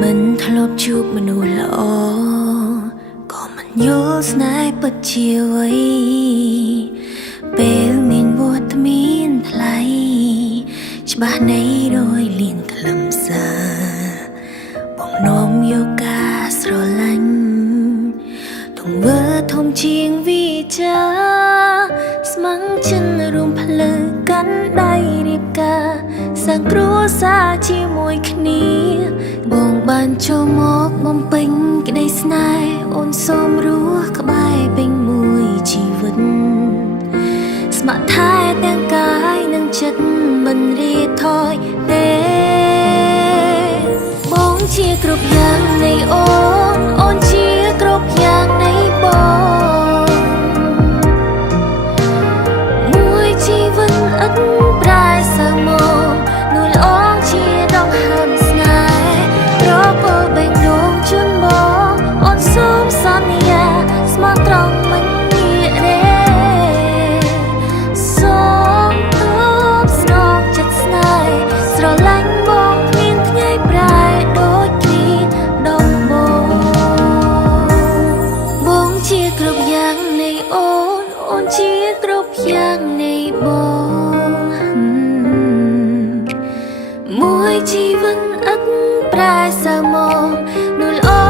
មិនធ្លាប់ជួបមនុស្សល្អក៏មិនយល់ស្នេហ៍ពិតជាអ្វីពេលមានវត្តមានថ្លៃច្បាស់នៃរយលៀនខ្លឹមសារបងនាំយកការស្រឡាញ់ទង្វើធំជាងវិចាស្ម័គ្រចិត្តរួមភ្លើកាន់ដៃរៀបការសាងគ្រួសារជាមួយគ្នាបងបានចូលមកបំពេញក្តីស្នេហ៍អូនសូមរស់ក្បែរពេញមួយជីវិតស្ម័គ្រថែទាំងកាយនិងចិត្តមិនរៀថយទេបងជាគ្រប់យ៉ាងនៃអូនជាគ្រប់យ៉ាងនៃបងមួយជីវិតឥតប្រែសមកនួនអងជាដងហើមស្នេហ៍ប្រពោបេងដងជូនបងអូនសូមសន្យាស្មោះត្រង់មិនងាកទេសូមទប់ស្នងចិត្តស្នេហ៍ស្រឡាញ់បងគ្មានថ្ងៃប្រែដូចគ្នាដំបូងបងជាគ្រប់យ៉ាងនៃអូនជាគ្រប់យ៉ាងនៃបងមួយជីវិតឥតប្រែសមកនួនល្អ